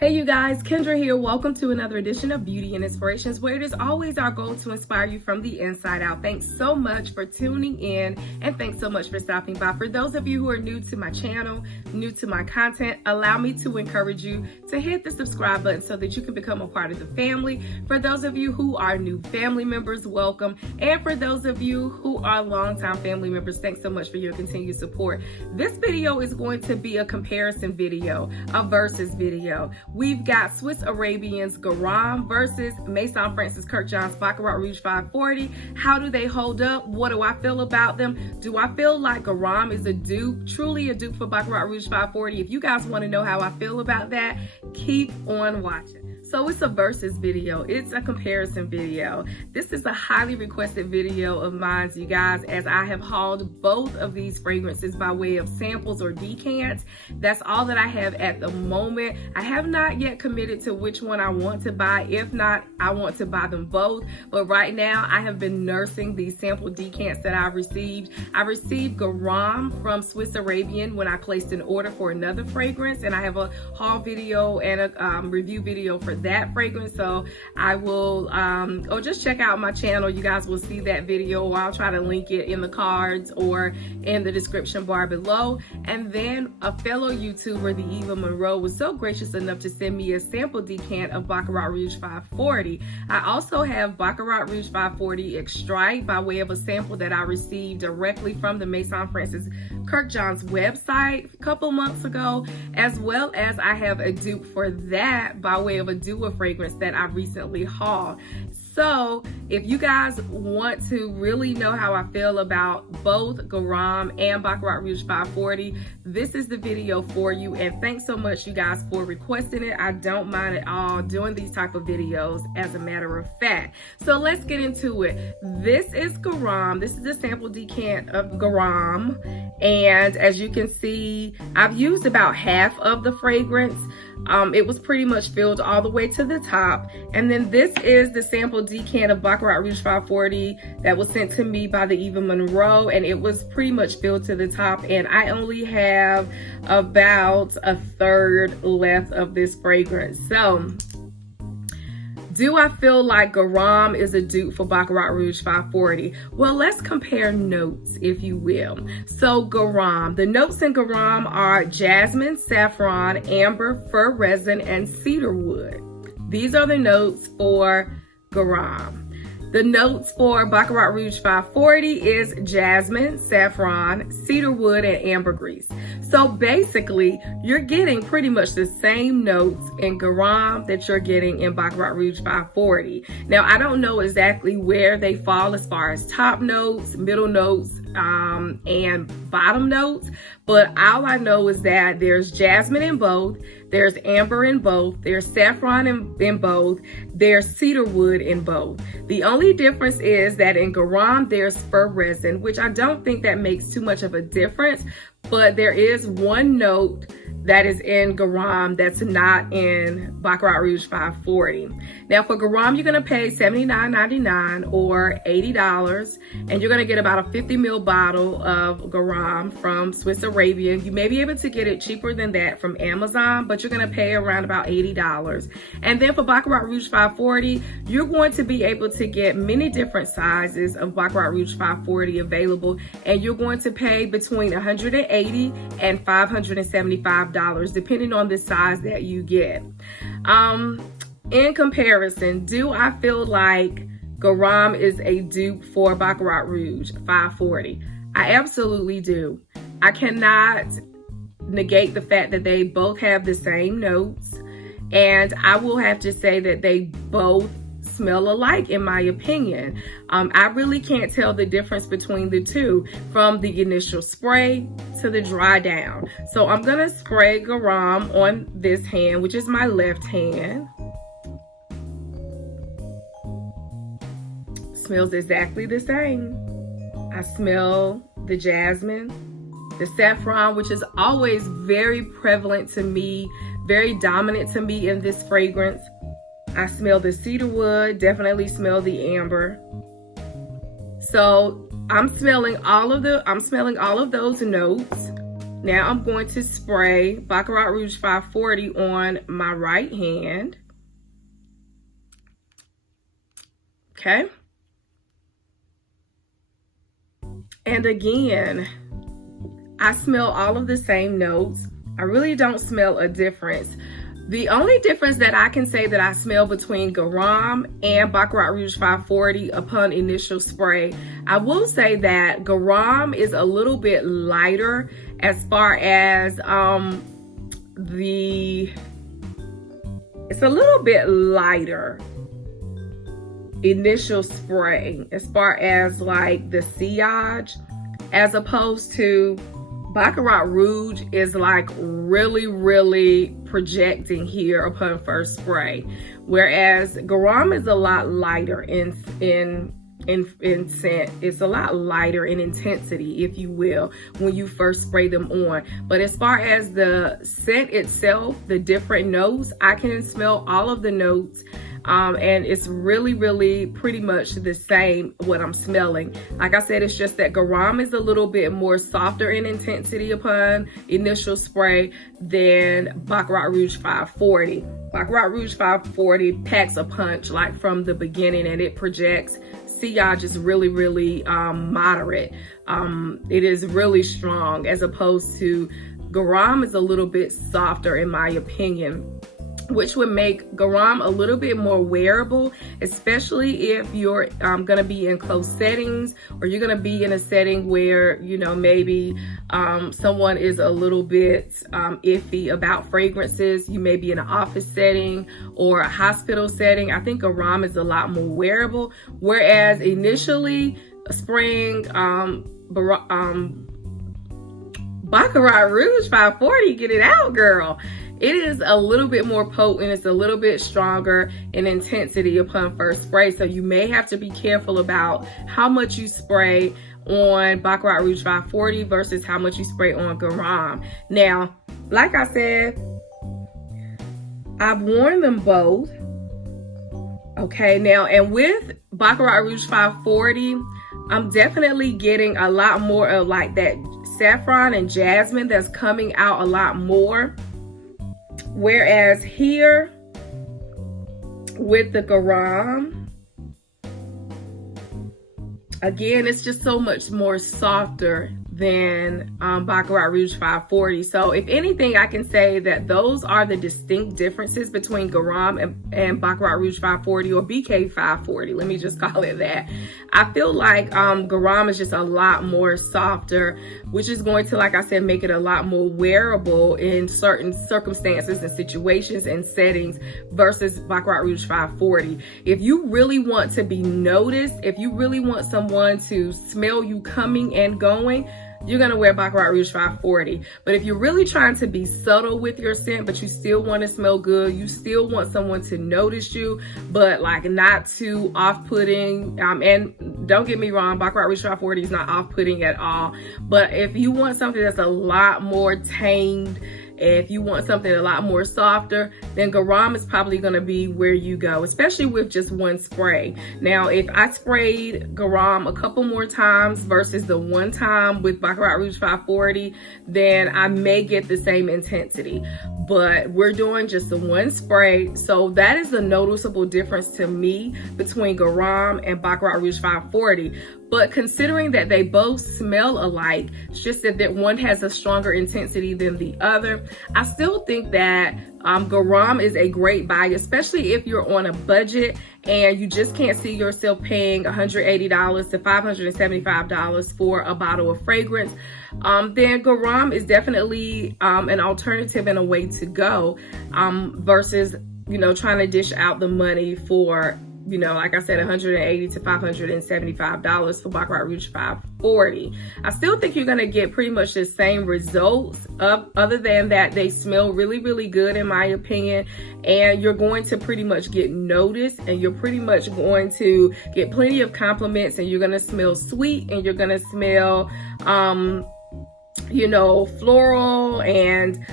Hey you guys, Kendra here. Welcome to another edition of Beauty and Inspirations, where it is always our goal to inspire you from the inside out. Thanks so much for tuning in, and thanks so much for stopping by. For those of you who are new to my channel, new to my content, allow me to encourage you to hit the subscribe button so that you can become a part of the family. For those of you who are new family members, welcome. And for those of you who are longtime family members, thanks so much for your continued support. This video is going to be a comparison video, a versus video. We've got Swiss Arabian's Gharaam versus Maison Kurkdjian's Baccarat Rouge 540. How do they hold up? What do I feel about them? Do I feel like Gharaam is a dupe, truly a dupe for Baccarat Rouge 540? If you guys want to know how I feel about that, keep on watching. So it's a versus video. It's a comparison video. This is a highly requested video of mine, you guys, as I have hauled both of these fragrances by way of samples or decants. That's all that I have at the moment. I have not yet committed to which one I want to buy. If not, I want to buy them both. But right now, I have been nursing these sample decants that I've received. I received Gharaam from Swiss Arabian when I placed an order for another fragrance, and I have a haul video and a review video for that fragrance. So I will or just check out my channel. You guys will see that video, or I'll try to link it in the cards or in the description bar below. And then a fellow YouTuber, the Eva Monroe, was so gracious enough to send me a sample decant of Baccarat Rouge 540. I also have Baccarat Rouge 540 Extract by way of a sample that I received directly from the Maison Kurkdjian's website a couple months ago, as well as I have a dupe for that by way of a dupe fragrance that I recently hauled. So if you guys want to really know how I feel about both Gharaam and Baccarat Rouge 540, this is the video for you. And thanks so much, you guys, for requesting it. I don't mind at all doing these type of videos, as a matter of fact. So let's get into it. This is Gharaam. This is a sample decant of Gharaam. And as you can see, I've used about half of the fragrance. It was pretty much filled all the way to the top. And then this is the sample decant of Baccarat Rouge 540 that was sent to me by the Eva Monroe, and it was pretty much filled to the top. And I only have about a third left of this fragrance. So do I feel like Gharaam is a dupe for Baccarat Rouge 540? Well, let's compare notes, if you will. So Gharaam, the notes in Gharaam are jasmine, saffron, amber, fir resin, and cedarwood. These are the notes for Gharaam. The notes for Baccarat Rouge 540 is jasmine, saffron, cedarwood, and ambergris. So basically, you're getting pretty much the same notes in Gharaam that you're getting in Baccarat Rouge 540. Now, I don't know exactly where they fall as far as top notes, middle notes, and bottom notes, but all I know is that there's jasmine in both, there's amber in both, there's saffron in both, there's cedarwood in both. The only difference is that in Gharaam there's fir resin, which I don't think that makes too much of a difference, but there is one note that is in Gharaam that's not in Baccarat Rouge 540. Now for Gharaam, you're gonna pay $79.99 or $80, and you're gonna get about a 50 ml bottle of Gharaam from Swiss Arabian. You may be able to get it cheaper than that from Amazon, but you're gonna pay around about $80. And then for Baccarat Rouge 540, you're going to be able to get many different sizes of Baccarat Rouge 540 available, and you're going to pay between $180 and $575, depending on the size that you get. In comparison, do I feel like Gharaam is a dupe for Baccarat Rouge 540? I absolutely do. I cannot negate the fact that they both have the same notes, and I will have to say that they both smell alike, in my opinion. I really can't tell the difference between the two from the initial spray to the dry down. So I'm gonna spray Gharaam on this hand, which is my left hand. Smells exactly the same. I smell the jasmine, the saffron, which is always very prevalent to me, very dominant to me in this fragrance. I smell the cedarwood, definitely smell the amber. So I'm smelling all of those notes. Now I'm going to spray Baccarat Rouge 540 on my right hand. Okay. And again, I smell all of the same notes. I really don't smell a difference. The only difference that I can say that I smell between Gharaam and Baccarat Rouge 540 upon initial spray, I will say that Gharaam is a little bit lighter as far as it's a little bit lighter initial spray as far as like the sillage, as opposed to Baccarat Rouge is like really projecting here upon first spray, whereas Gharaam is a lot lighter in scent. It's a lot lighter in intensity, if you will, when you first spray them on. But as far as the scent itself, the different notes, I can smell all of the notes. And it's really pretty much the same what I'm smelling. Like I said, it's just that Gharaam is a little bit more softer in intensity upon initial spray than Baccarat Rouge 540. Baccarat Rouge 540 packs a punch like from the beginning, and it projects. Sillage is really moderate. It is really strong, as opposed to Gharaam is a little bit softer in my opinion, which would make Gharaam a little bit more wearable, especially if you're gonna be in close settings, or you're gonna be in a setting where, you know, maybe someone is a little bit iffy about fragrances. You may be in an office setting or a hospital setting. I think Gharaam is a lot more wearable, whereas initially spraying Baccarat Rouge 540, get it out, girl. It is a little bit more potent. It's a little bit stronger in intensity upon first spray. So you may have to be careful about how much you spray on Baccarat Rouge 540 versus how much you spray on Gharaam. Now, like I said, I've worn them both. Okay, now, and with Baccarat Rouge 540, I'm definitely getting a lot more of like that saffron and jasmine that's coming out a lot more. Whereas here with the Gharaam, again, it's just so much more softer than Baccarat Rouge 540. So if anything, I can say that those are the distinct differences between Gharaam and Baccarat Rouge 540, or BK 540. Let me just call it that. I feel like Gharaam is just a lot more softer, which is going to, like I said, make it a lot more wearable in certain circumstances and situations and settings versus Baccarat Rouge 540. If you really want to be noticed, if you really want someone to smell you coming and going, you're gonna wear Baccarat Rouge 540. But if you're really trying to be subtle with your scent, but you still want to smell good, you still want someone to notice you, but like not too off-putting, and don't get me wrong, Baccarat Rouge 540 is not off-putting at all. But if you want something that's a lot more tamed, if you want something a lot more softer, then Gharaam is probably going to be where you go, especially with just one spray. Now, if I sprayed Gharaam a couple more times versus the one time with Baccarat Rouge 540, then I may get the same intensity. But we're doing just the one spray, so that is a noticeable difference to me between Gharaam and Baccarat Rouge 540. But considering that they both smell alike, it's just that one has a stronger intensity than the other, I still think that Gharaam is a great buy, especially if you're on a budget and you just can't see yourself paying $180 to $575 for a bottle of fragrance. Then Gharaam is definitely an alternative and a way to go versus, you know, trying to dish out the money for, you know, like I said, $180 to $575 for Baccarat Rouge 540. I still think you're gonna get pretty much the same results, other than that they smell really good in my opinion, and you're going to pretty much get noticed, and you're pretty much going to get plenty of compliments, and you're gonna smell sweet, and you're gonna smell you know, floral and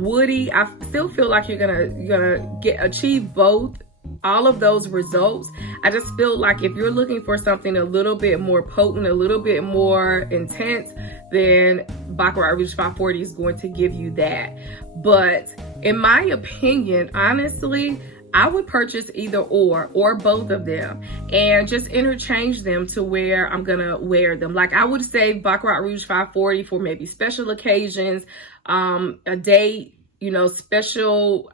woody. I still feel like you're gonna achieve both all of those results. I just feel like if you're looking for something a little bit more potent, a little bit more intense, then Baccarat Rouge 540 is going to give you that. But in my opinion, honestly, I would purchase either or both of them and just interchange them to where I'm gonna wear them. Like I would say Baccarat Rouge 540 for maybe special occasions, a date, you know, special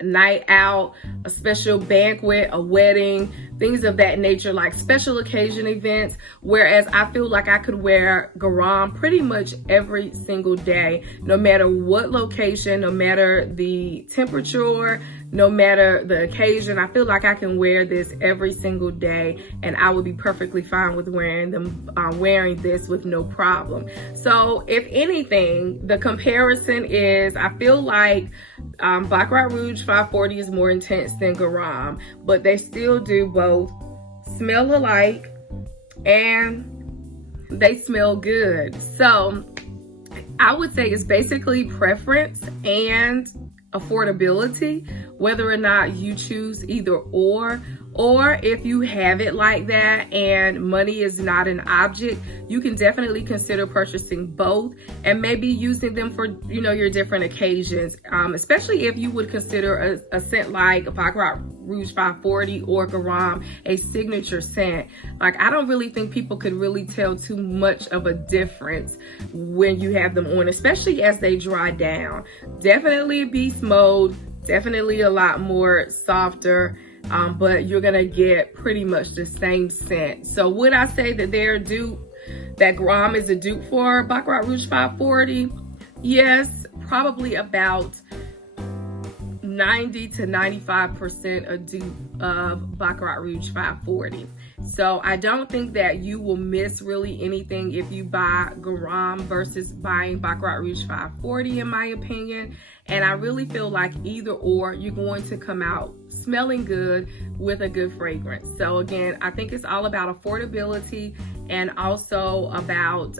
night out, a special banquet, a wedding, things of that nature, like special occasion events. Whereas I feel like I could wear Gharaam pretty much every single day, no matter what location, no matter the temperature, no matter the occasion. I feel like I can wear this every single day and I would be perfectly fine with wearing this with no problem. So if anything, the comparison is, I feel like Baccarat Rouge 540 is more intense than Gharaam, but they still do both smell alike and they smell good. So I would say it's basically preference and affordability, whether or not you choose either or if you have it like that and money is not an object, you can definitely consider purchasing both and maybe using them for, you know, your different occasions, especially if you would consider a scent like a Baccarat Rouge 540 or Gharaam a signature scent. Like, I don't really think people could really tell too much of a difference when you have them on, especially as they dry down. Definitely beast mode, definitely a lot more softer, but you're gonna get pretty much the same scent. So would I say that that Gharaam is a dupe for Baccarat Rouge 540? Yes, probably about 90 to 95% a dupe of Baccarat Rouge 540. So I don't think that you will miss really anything if you buy Gharaam versus buying Baccarat Rouge 540, in my opinion. And I really feel like either or, you're going to come out smelling good with a good fragrance. So again, I think it's all about affordability and also about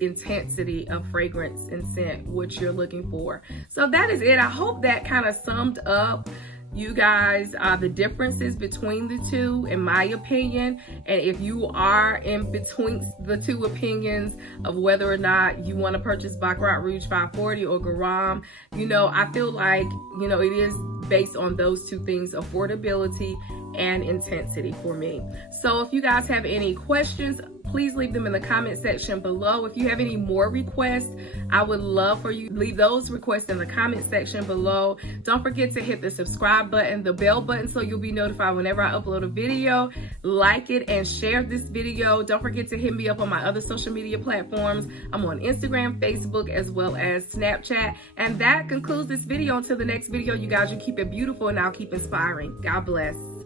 intensity of fragrance and scent, what you're looking for. So that is it. I hope that kind of summed up, you guys, the differences between the two, in my opinion. And if you are in between the two opinions of whether or not you want to purchase Baccarat Rouge 540 or Gharaam, you know, I feel like, you know, it is based on those two things, affordability and intensity for me. So if you guys have any questions, please leave them in the comment section below. If you have any more requests, I would love for you to leave those requests in the comment section below. Don't forget to hit the subscribe button, the bell button, so you'll be notified whenever I upload a video. Like it and share this video. Don't forget to hit me up on my other social media platforms. I'm on Instagram, Facebook, as well as Snapchat. And that concludes this video. Until the next video, you guys, you keep it beautiful and I'll keep inspiring. God bless.